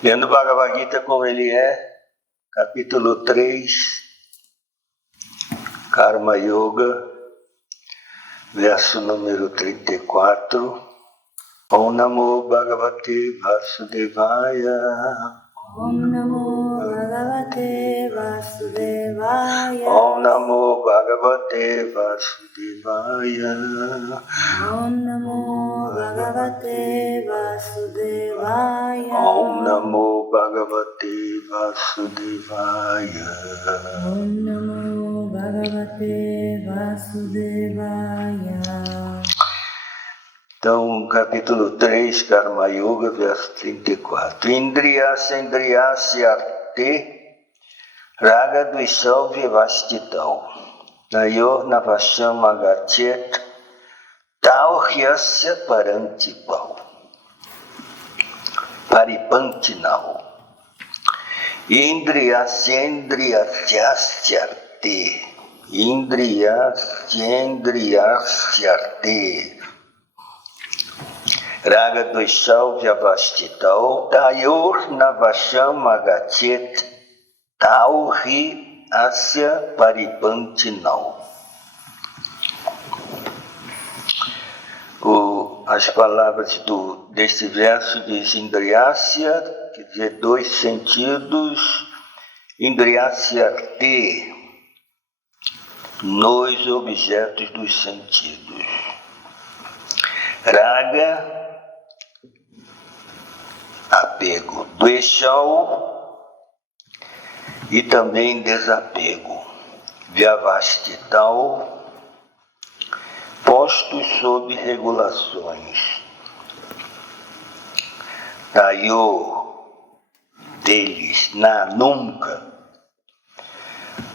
Lendo o Bhagavad Gita como ele é, capítulo 3, Karma Yoga, verso número 34. Om Namo Bhagavate Vasudevaya. Om Namo Bhagavate Vasudevaya. Om Namo Bhagavate Vasudevaya. Om Namo Bhagavate Vasudevaya. Om Namo Bhagavate Vasudevaya. Om Namo Bhagavate Vasudevaya. Então, capítulo 3, Karma Yoga, verso 34. Indriyasya Indriyasya Arte Raga Dvishau Vivastitau Nayor Navasham Agachet Tau Hyasya Parantipau Paripantinau Indriyasya Indriyasyasya Arte Indriyasya Indriyasya Arte Raga Dvishau Vyavastitau Tayor Navasham Agachet Tau Hi Asya Paripantinau. As palavras deste verso diz Indriyasya, quer dizer, dois sentidos, Indriyasya Te, nos objetos dos sentidos. Raga, apego, Dveshau e também desapego, Vyavastitau, postos sob regulações, Tayo, deles, na, nunca,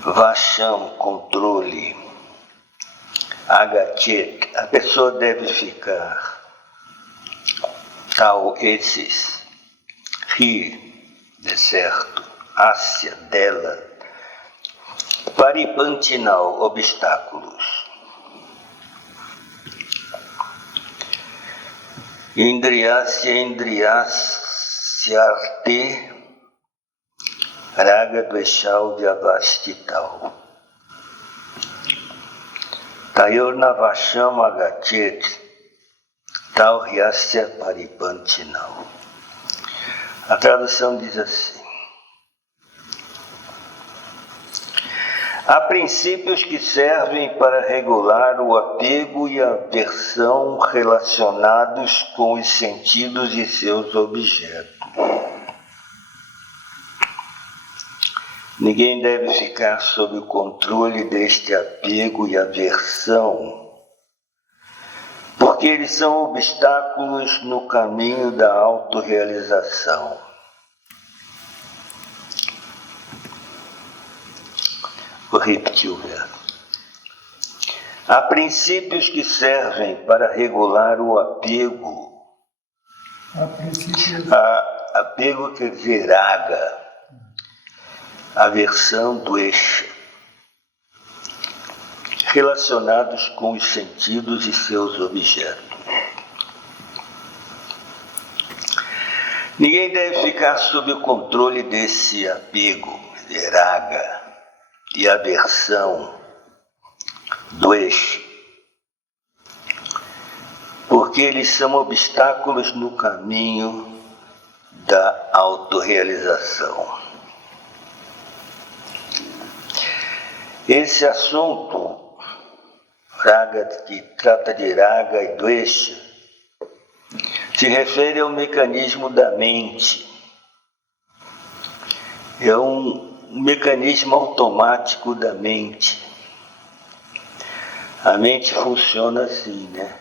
Vasham, controle, Agachet, a pessoa deve ficar, Tal, esses, Ri, deserto, Asya, dela, Paripantinal, obstáculos. Indriyasya Indriyasya Arte Raga Dveshau Vyavastitau Tayor Navasham Agachet Tau Hyasya Paripantinau. A tradução diz assim: há princípios que servem para regular o apego e a aversão relacionados com os sentidos e seus objetos. Ninguém deve ficar sob o controle deste apego e aversão, porque eles são obstáculos no caminho da autorrealização. Vou repetir o verso. Há princípios que servem para regular o apego. Apego quer dizer raga, aversão, dvesha, relacionados com os sentidos e seus objetos. Ninguém deve ficar sob o controle desse apego, raga, e aversão, dvesha, porque eles são obstáculos no caminho da autorrealização. Esse assunto, raga, que trata de raga e dvesha, se refere ao mecanismo da mente. É um mecanismo automático da mente. A mente funciona assim, né?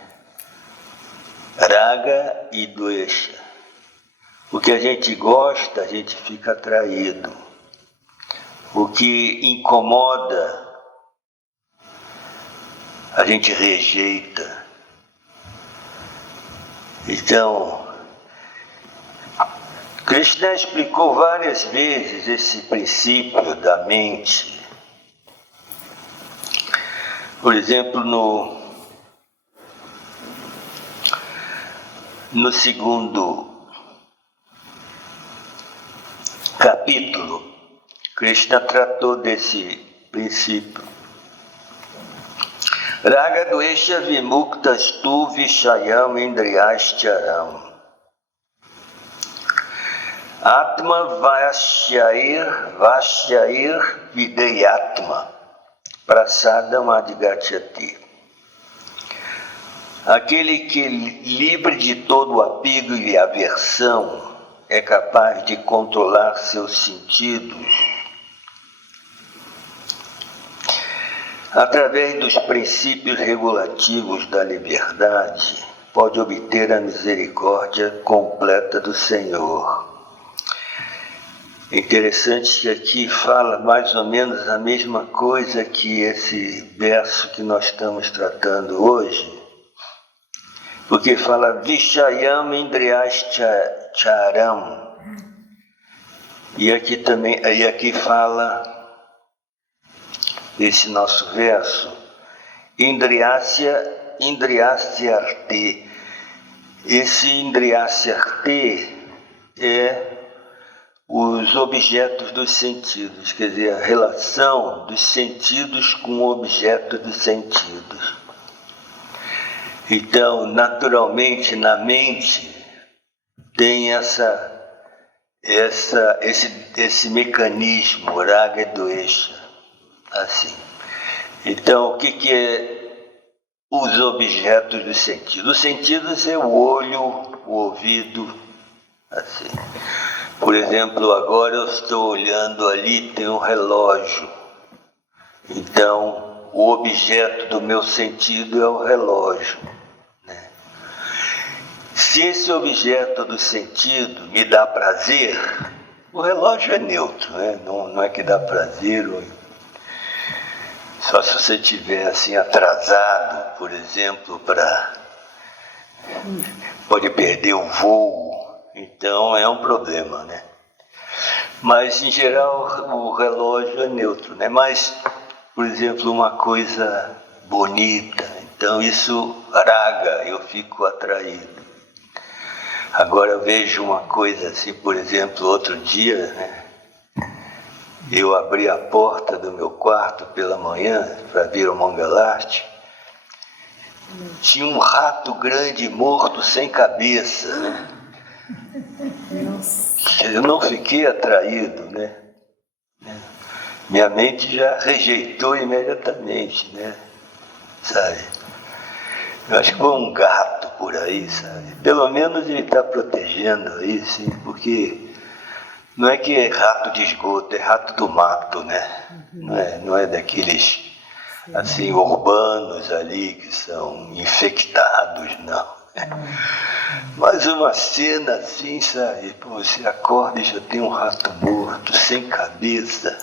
Raga e dvesha. O que a gente gosta, a gente fica atraído. O que incomoda, a gente rejeita. Então, Krishna explicou várias vezes esse princípio da mente. Por exemplo, no segundo capítulo, Krishna tratou desse princípio. Raga Dvesha Vimuktas Tu Vishayam Indriyascharam Atma Vashyair Videyatma Prasadam Adgachyati. Aquele que, livre de todo apego e aversão, é capaz de controlar seus sentidos através dos princípios regulativos da liberdade, pode obter a misericórdia completa do Senhor. Interessante que aqui fala mais ou menos a mesma coisa que esse verso que nós estamos tratando hoje, porque fala Vishayam Indriyascharam, e aqui fala esse nosso verso, Indriyasyarti. Esse Indriyasyarti é os objetos dos sentidos, quer dizer, a relação dos sentidos com o objeto dos sentidos. Então, naturalmente, na mente tem esse mecanismo, Raga e Dvesha. Assim. Então, o que é os objetos dos sentidos? Os sentidos é o olho, o ouvido, assim. Por exemplo, agora eu estou olhando ali, tem um relógio. Então, o objeto do meu sentido é o relógio, né? Se esse objeto do sentido me dá prazer, o relógio é neutro, né? Não é que dá prazer ou... Só se você estiver assim atrasado, por exemplo, pode perder o voo, então é um problema, né? Mas em geral o relógio é neutro, né? Mas, por exemplo, uma coisa bonita, então isso raga, eu fico atraído. Agora eu vejo uma coisa assim, por exemplo, outro dia, né? Eu abri a porta do meu quarto pela manhã para vir ao Mangalarti. Tinha um rato grande morto sem cabeça, né? Eu não fiquei atraído, né? Minha mente já rejeitou imediatamente, né? Sabe? Eu acho que foi um gato por aí, sabe? Pelo menos ele está protegendo aí, sim, porque... Não é que é rato de esgoto, é rato do mato, né? Não é daqueles, assim, urbanos ali que são infectados, não. Mas uma cena assim, sabe? Você acorda e já tem um rato morto, sem cabeça.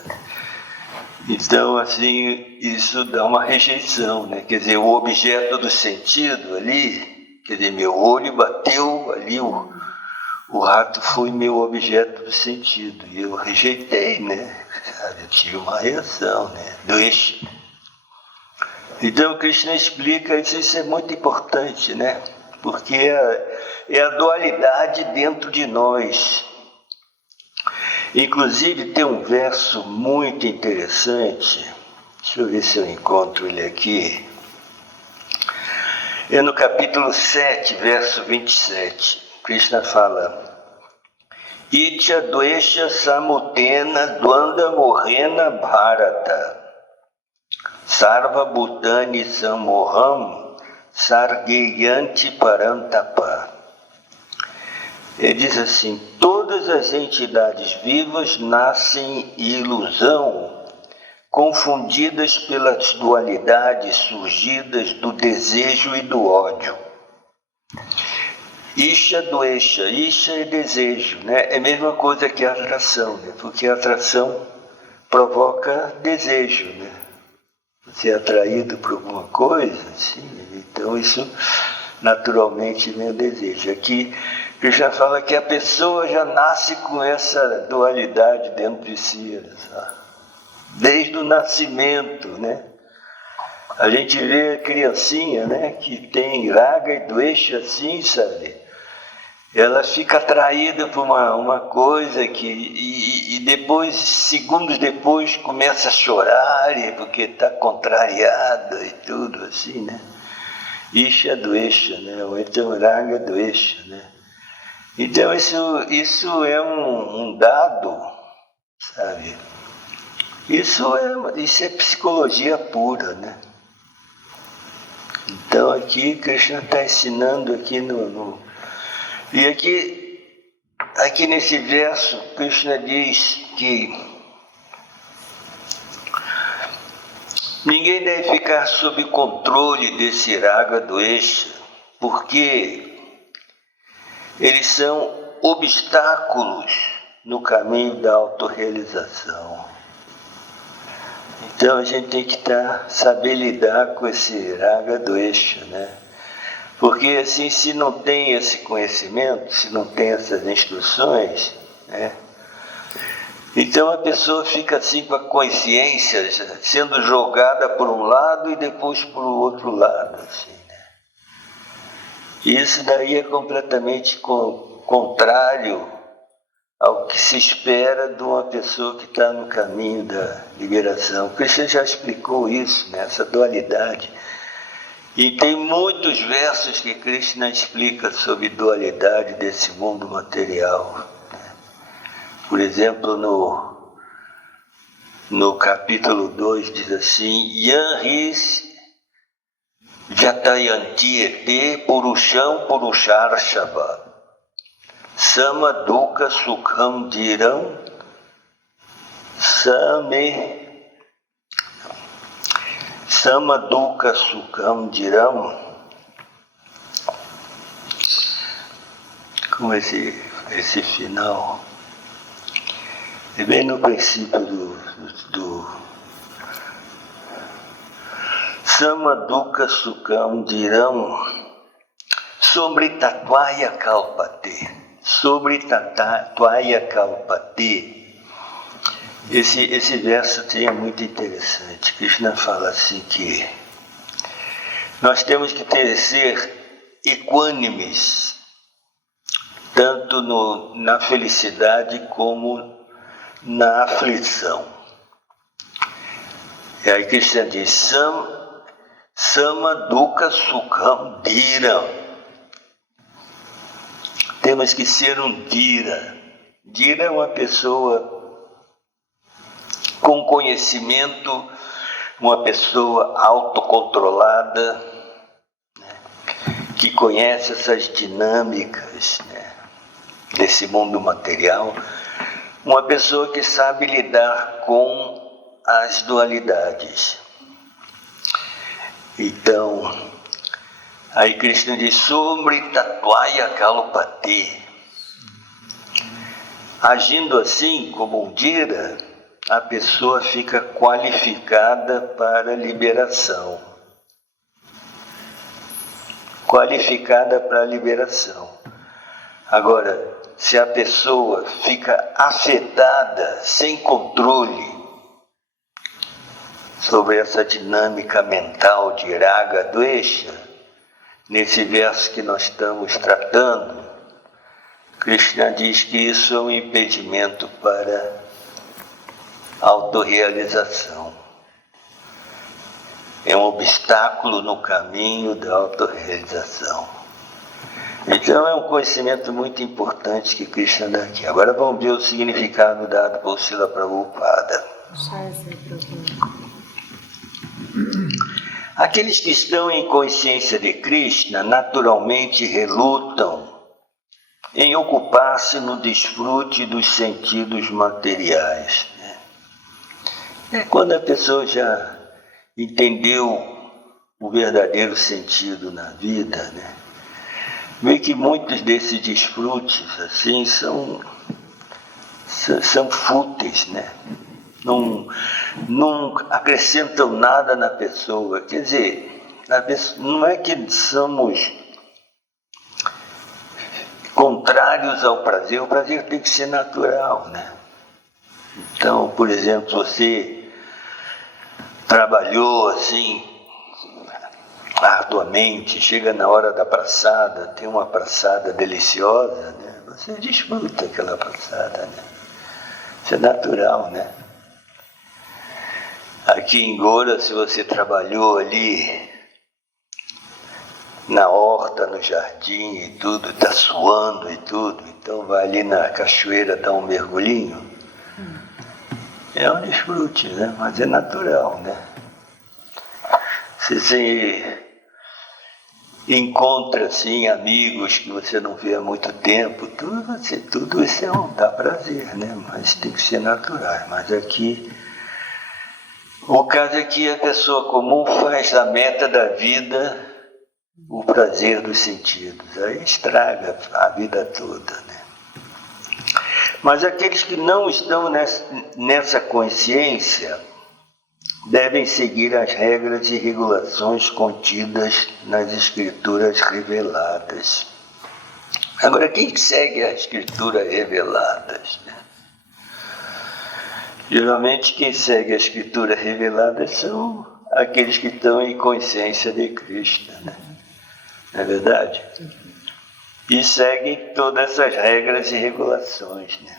Então, assim, isso dá uma rejeição, né? Quer dizer, o objeto do sentido ali, quer dizer, meu olho bateu ali, o rato foi meu objeto do sentido, e eu rejeitei, né? Eu tive uma reação, né? Dvesha. Então, Krishna explica isso é muito importante, né? Porque é a dualidade dentro de nós. Inclusive, tem um verso muito interessante, deixa eu ver se eu encontro ele aqui. É no capítulo 7, verso 27. Krishna fala: Itya Dvesha Samutena Dvanda Mohena Bharata Sarva Bhutani Samoham Sargeyanti Parantapa. Ele diz assim: todas as entidades vivas nascem em ilusão, confundidas pelas dualidades surgidas do desejo e do ódio. Isha Dvesha, Isha é desejo, né? É a mesma coisa que a atração, né? Porque a atração provoca desejo, né? Você é atraído por alguma coisa, assim, então isso naturalmente vem o desejo. Aqui ele já fala que a pessoa já nasce com essa dualidade dentro de si, sabe? Desde o nascimento, né? A gente vê a criancinha, né, que tem raga e dvesha assim, sabe? ela fica atraída por uma coisa e depois, segundos depois, começa a chorar porque está contrariada e tudo assim, né? Isha Dvesha, né? Ou então Raga Dvesha, né? Então isso é um dado, sabe? Isso é psicologia pura, né? Então aqui Krishna está ensinando aqui e aqui nesse verso Krishna diz que ninguém deve ficar sob controle desse Raga Dvesha, porque eles são obstáculos no caminho da autorrealização. Então a gente tem que saber lidar com esse Raga Dvesha, né? Porque assim, se não tem esse conhecimento, se não tem essas instruções, né? Então a pessoa fica assim com a consciência sendo jogada por um lado e depois por outro lado, assim, né? E isso daí é completamente contrário ao que se espera de uma pessoa que está no caminho da liberação. O Krishna já explicou isso, né? Essa dualidade. E tem muitos versos que Krishna explica sobre dualidade desse mundo material. Por exemplo, no capítulo 2 diz assim: Yanhis Jatayanti Ete Purusham Purusharshava Sama Dukkha Sukham Dhiram Sama Dukkha Sukham Dhiram. Com esse final, é bem no princípio do Sama Dukkha Sukham Dhiram sobre Tatvaya Kalpate. Sobre Tatvaya Kalpate. Esse verso é muito interessante. Krishna fala assim que nós temos que ser equânimes, tanto na felicidade como na aflição. E aí Krishna diz: Sama Dukkha Sukham Dhiram. Temos que ser um Dhira. Dhira é uma pessoa com conhecimento, uma pessoa autocontrolada, né, que conhece essas dinâmicas, né, desse mundo material, uma pessoa que sabe lidar com as dualidades. Então, aí Krishna diz sobre Tatvaya Kalpate. Agindo assim, como um Dhira, a pessoa fica qualificada para a liberação. Qualificada para a liberação. Agora, se a pessoa fica afetada, sem controle, sobre essa dinâmica mental de Raga Dvesha, nesse verso que nós estamos tratando, Krishna diz que isso é um impedimento para a autorrealização. É um obstáculo no caminho da autorrealização. Então é um conhecimento muito importante que Krishna dá aqui. Agora vamos ver o significado dado por Srila Prabhupada. Aqueles que estão em consciência de Krishna naturalmente relutam em ocupar-se no desfrute dos sentidos materiais. Quando a pessoa já entendeu o verdadeiro sentido na vida, né, vê que muitos desses desfrutes assim são fúteis, né? Não acrescentam nada na pessoa. Quer dizer, não é que somos contrários ao prazer. O prazer tem que ser natural, né? Então, por exemplo, você trabalhou assim arduamente, chega na hora da praçada, tem uma praçada deliciosa, né? Você desfruta aquela praçada, né? Isso é natural, né? Aqui em Goura, se você trabalhou ali na horta, no jardim e tudo, está suando e tudo, então vai ali na cachoeira dar um mergulhinho, é um desfrute, né? Mas é natural, né? Você se encontra assim amigos que você não vê há muito tempo, tudo isso dá prazer, né? Mas tem que ser natural. Mas aqui, o caso é que a pessoa comum faz da meta da vida o prazer dos sentidos, aí estraga a vida toda, né? Mas aqueles que não estão nessa consciência devem seguir as regras e regulações contidas nas escrituras reveladas. Agora, quem segue as escrituras reveladas, né? Geralmente quem segue as escrituras reveladas são aqueles que estão em consciência de Cristo, né? Não é verdade? E seguem todas essas regras e regulações, né?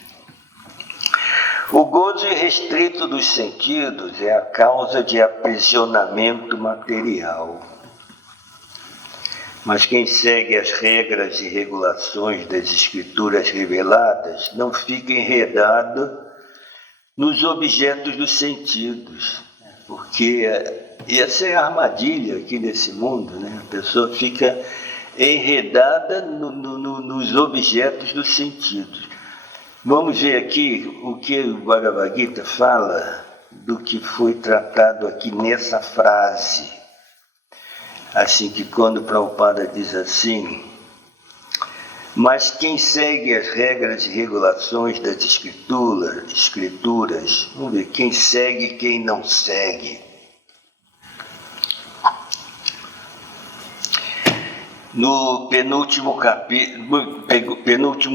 O gozo irrestrito dos sentidos é a causa de aprisionamento material. Mas quem segue as regras e regulações das escrituras reveladas não fica enredado nos objetos dos sentidos, porque essa é a armadilha aqui nesse mundo, né? A pessoa fica enredada nos objetos dos sentidos. Vamos ver aqui o que o Bhagavad Gita fala do que foi tratado aqui nessa frase. Assim que quando Prabhupada diz assim, mas quem segue as regras e regulações das escrituras, vamos ver, quem segue e quem não segue. No penúltimo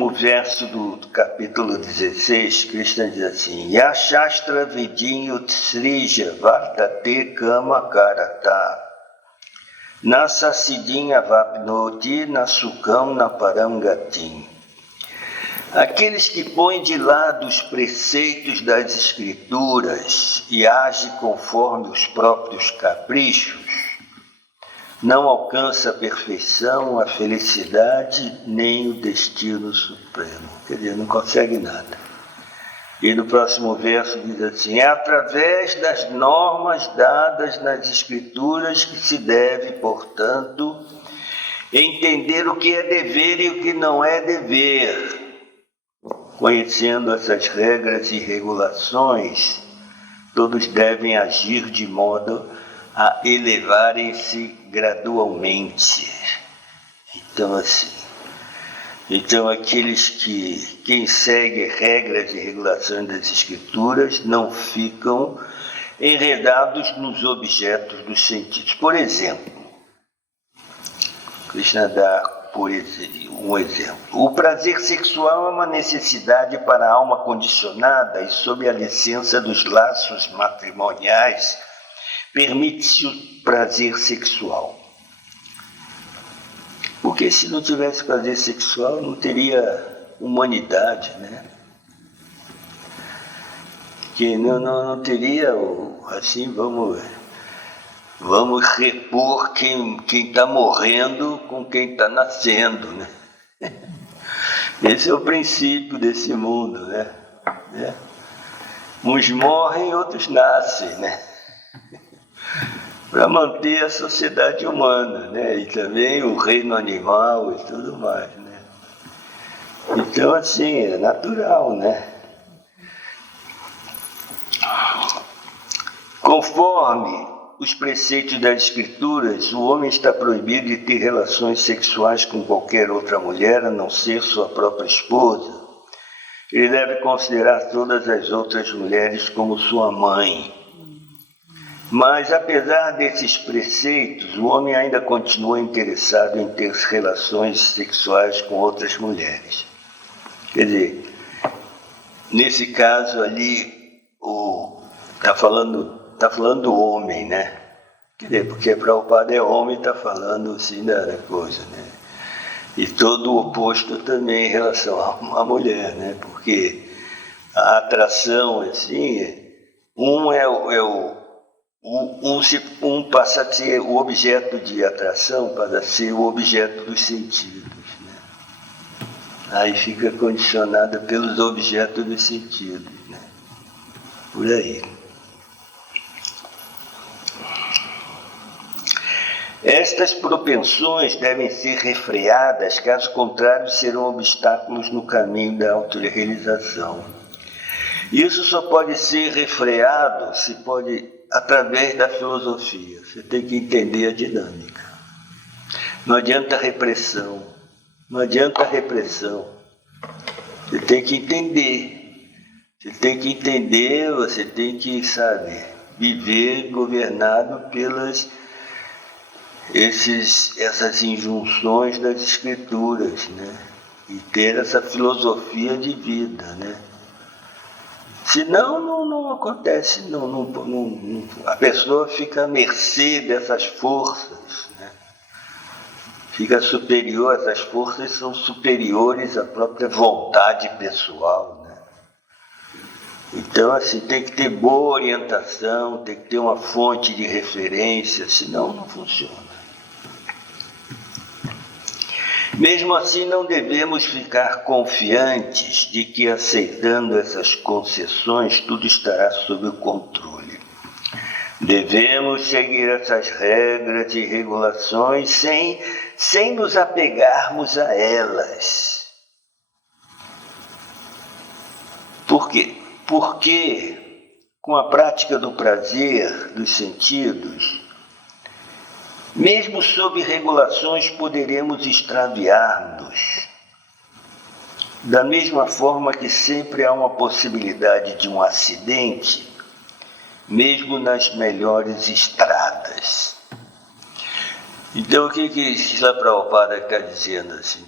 verso do capítulo 16, Krishna diz assim, Yashastra vidinho tsrija vartate kama karata nasasidinha vapnoti nasukam naparangatim. Aqueles que põem de lado os preceitos das escrituras e agem conforme os próprios caprichos, não alcança a perfeição, a felicidade, nem o destino supremo. Quer dizer, não consegue nada. E no próximo verso diz assim, é através das normas dadas nas escrituras que se deve, portanto, entender o que é dever e o que não é dever. Conhecendo essas regras e regulações, todos devem agir de modo a elevarem-se gradualmente. Então aqueles quem segue regras e regulações das escrituras não ficam enredados nos objetos dos sentidos. Por exemplo, Krishna dá um exemplo. O prazer sexual é uma necessidade para a alma condicionada e sob a licença dos laços matrimoniais permite-se o prazer sexual. Porque se não tivesse prazer sexual, não teria humanidade, né? Que não teria, assim, vamos repor quem está morrendo com quem está nascendo, né? Esse é o princípio desse mundo, né? Uns morrem, outros nascem, né? Para manter a sociedade humana, né? E também o reino animal e tudo mais, né? Então, assim, é natural, né? Conforme os preceitos das escrituras, o homem está proibido de ter relações sexuais com qualquer outra mulher, a não ser sua própria esposa. Ele deve considerar todas as outras mulheres como sua mãe. Mas, apesar desses preceitos, o homem ainda continua interessado em ter relações sexuais com outras mulheres. Quer dizer, nesse caso ali, está falando do homem, né? Quer dizer, porque Prabhupada é homem, está falando assim da coisa, né? E todo o oposto também em relação à mulher, né? Porque a atração, assim, um passa a ser o objeto de atração, passa a ser o objeto dos sentidos, né? Aí fica condicionada pelos objetos dos sentidos, né? Por aí. Estas propensões devem ser refreadas, caso contrário serão obstáculos no caminho da autorrealização. Isso só pode ser refreado através da filosofia. Você tem que entender a dinâmica. Não adianta repressão. Não adianta repressão. Você tem que entender. Você tem que, viver governado pelas essas injunções das escrituras, né? E ter essa filosofia de vida, né? Senão não acontece, a pessoa fica à mercê dessas forças, né? Fica superior, essas forças são superiores à própria vontade pessoal, né? Então, assim, tem que ter boa orientação, tem que ter uma fonte de referência, senão não funciona. Mesmo assim, não devemos ficar confiantes de que, aceitando essas concessões, tudo estará sob o controle. Devemos seguir essas regras e regulações sem nos apegarmos a elas. Por quê? Porque, com a prática do prazer, dos sentidos, mesmo sob regulações, poderemos extraviar-nos. Da mesma forma que sempre há uma possibilidade de um acidente, mesmo nas melhores estradas. Então, o que Srila Prabhupada está dizendo? Assim?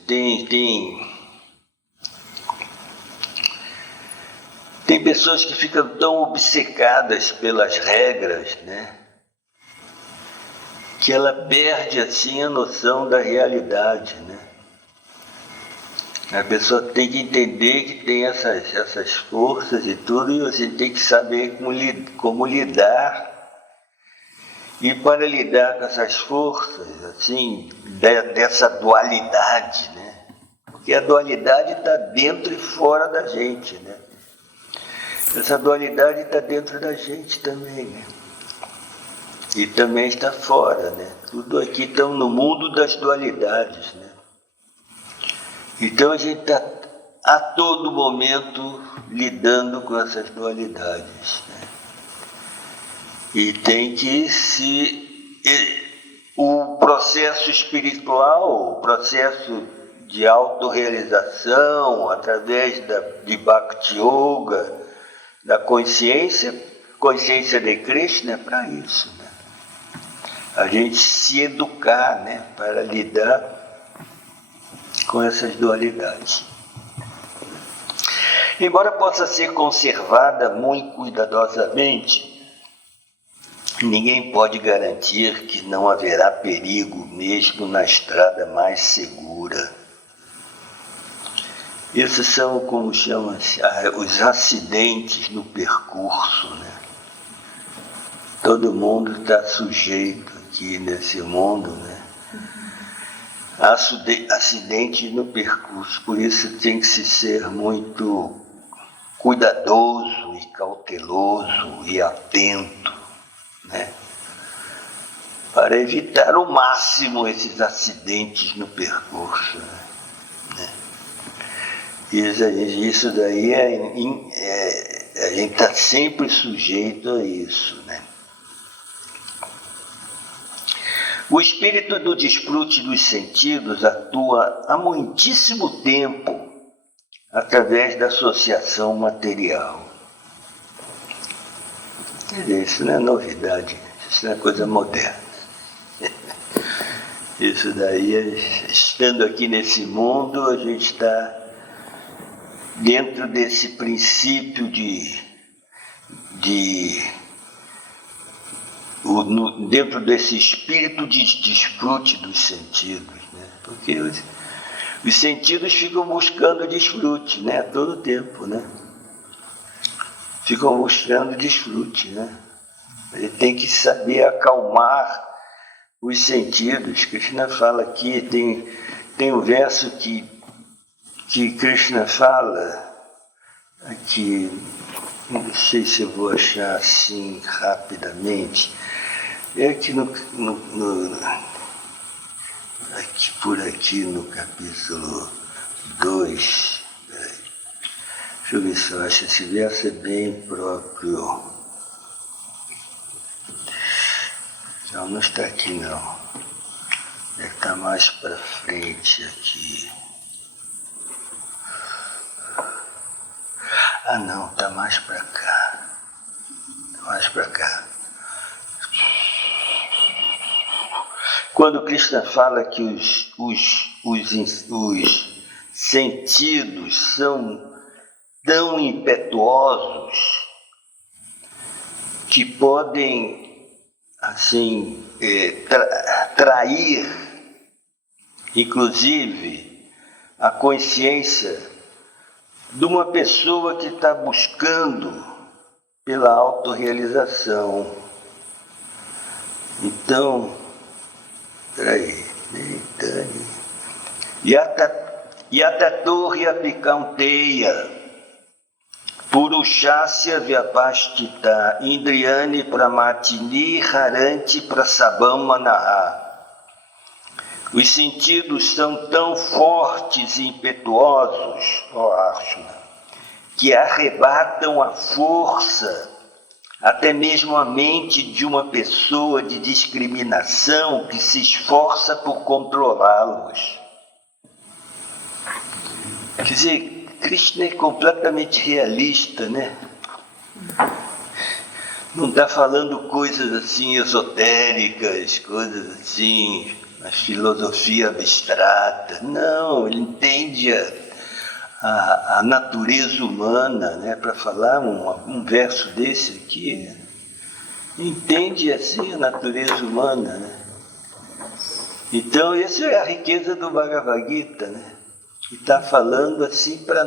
Tem pessoas que ficam tão obcecadas pelas regras, né? Que ela perde assim a noção da realidade, né? A pessoa tem que entender que tem essas forças e tudo, e você tem que saber como lidar. E para lidar com essas forças, assim, dessa dualidade, né? Porque a dualidade está dentro e fora da gente, né? Essa dualidade está dentro da gente também, né? E também está fora, né? Tudo aqui está no mundo das dualidades, né? Então a gente está a todo momento lidando com essas dualidades, né? E tem que o processo espiritual, o processo de autorrealização, através de Bhakti Yoga, da consciência de Krishna, é para isso, né? A gente se educar, né, para lidar com essas dualidades. Embora possa ser conservada muito cuidadosamente, ninguém pode garantir que não haverá perigo mesmo na estrada mais segura. Esses são, como chamam-se, os acidentes no percurso, né? Todo mundo está sujeito aqui nesse mundo, né? Acidentes no percurso, por isso tem que se ser muito cuidadoso e cauteloso e atento, né? Para evitar ao máximo esses acidentes no percurso, né? Isso daí a gente está sempre sujeito a isso, né? O espírito do desfrute dos sentidos atua há muitíssimo tempo através da associação material. Quer dizer, isso não é novidade, isso não é coisa moderna. Isso daí, estando aqui nesse mundo, a gente está dentro desse princípio de dentro desse espírito de desfrute dos sentidos, né? Porque os sentidos ficam buscando desfrute, né? Todo o tempo, né? Ficam buscando desfrute, né? Ele tem que saber acalmar os sentidos. Krishna fala aqui, tem um verso que Krishna fala aqui, não sei se eu vou achar assim rapidamente, é aqui por aqui no capítulo 2, deixa eu ver se eu acho esse verso, é bem próprio. Não está aqui não, deve estar mais para frente aqui. Ah não, está mais para cá, Quando Krishna fala que os sentidos são tão impetuosos que podem assim trair, inclusive, a consciência de uma pessoa que está buscando pela autorrealização. Então, peraí, Yatatorya Pikanteya Purushasya Vyapastita Indriyani Pramatini Haranti Prasabam Manaha. Os sentidos são tão fortes e impetuosos, ó Arjuna, que arrebatam a força, até mesmo a mente de uma pessoa de discriminação que se esforça por controlá-los. Quer dizer, Krishna é completamente realista, né? Não está falando coisas assim esotéricas, coisas assim, uma filosofia abstrata. Não, ele entende a natureza humana, né? Para falar um verso desse aqui, entende assim a natureza humana, né? Então, essa é a riqueza do Bhagavad Gita, né? Que está falando assim para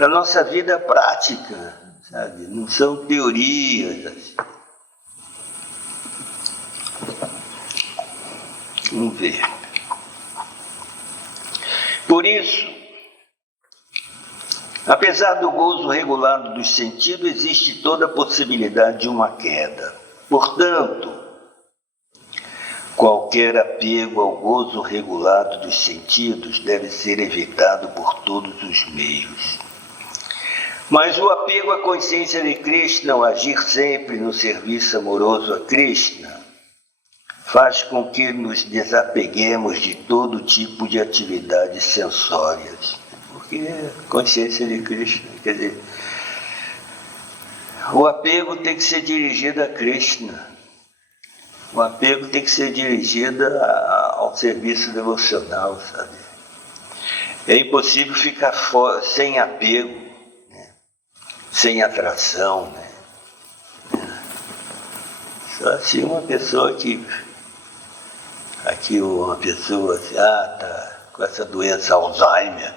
a nossa vida prática, sabe? Não são teorias assim. Vamos ver. Por isso, apesar do gozo regulado dos sentidos, existe toda a possibilidade de uma queda. Portanto, qualquer apego ao gozo regulado dos sentidos deve ser evitado por todos os meios. Mas o apego à consciência de Krishna, o agir sempre no serviço amoroso a Krishna, faz com que nos desapeguemos de todo tipo de atividades sensórias. Porque a consciência de Krishna, quer dizer, o apego tem que ser dirigido a Krishna. O apego tem que ser dirigido ao serviço devocional, sabe? É impossível ficar sem apego, né? Sem atração, né? Só assim uma pessoa uma pessoa assim, tá com essa doença Alzheimer,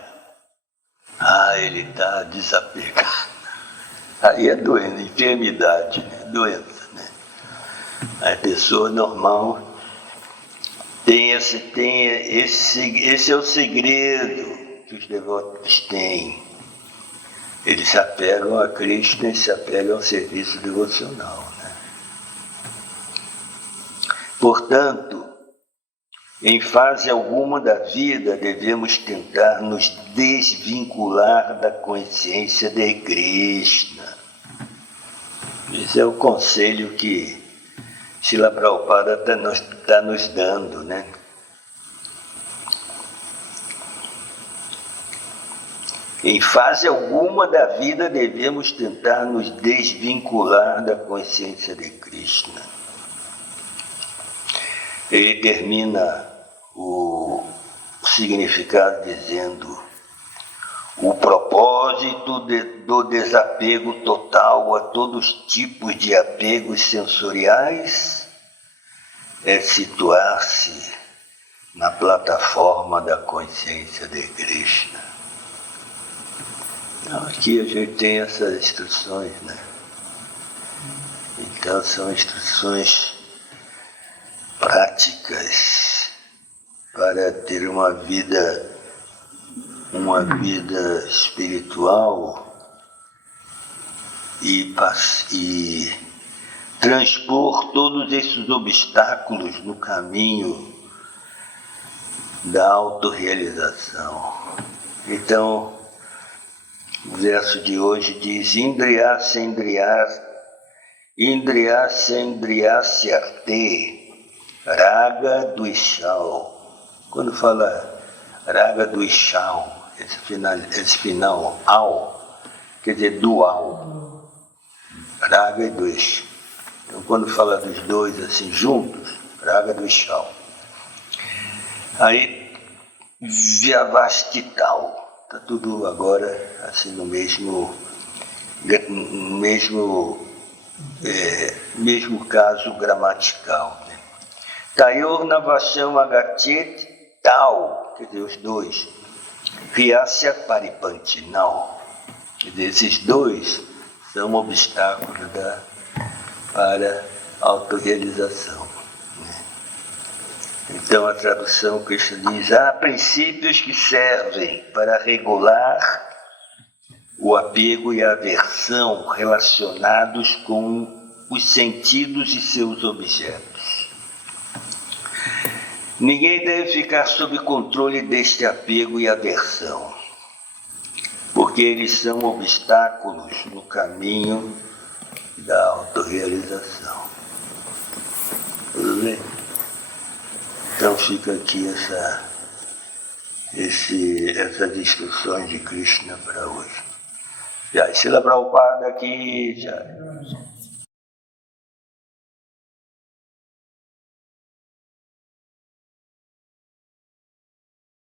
ele está desapegado. Aí é doença, enfermidade, né? Doença. A pessoa normal esse é o segredo que os devotos têm. Eles se apegam a Krishna e se apegam ao serviço devocional, né? Portanto, em fase alguma da vida devemos tentar nos desvincular da consciência de Krishna. Esse é o conselho que Srila Prabhupada está nos dando, né? Em fase alguma da vida devemos tentar nos desvincular da consciência de Krishna. Ele termina o significado dizendo: O propósito do desapego total a todos os tipos de apegos sensoriais é situar-se na plataforma da consciência de Krishna. Então, aqui a gente tem essas instruções, né? Então são instruções práticas para ter uma vida espiritual e transpor todos esses obstáculos no caminho da autorrealização. Então, o verso de hoje diz: Indriyasyate Raga Dvishal. Quando fala Raga Dvishal, esse final, ao, quer dizer dual, Raga e Dvesh. Então, quando fala dos dois assim juntos, Raga Dvishal. Aí, Vyavastital, está tudo agora assim no mesmo caso gramatical. Né? Tayor Navasham Agachet Tal, quer dizer, os dois. Vyasya Paripantinal, quer dizer, esses dois são obstáculos para a autorrealização. Então a tradução Krishna diz: há princípios que servem para regular o apego e a aversão relacionados com os sentidos e seus objetos. Ninguém deve ficar sob controle deste apego e aversão, porque eles são obstáculos no caminho da autorrealização. Tudo bem? Então fica aqui essas instruções de Krishna para hoje. Já, Srila Prabhupada aqui, já.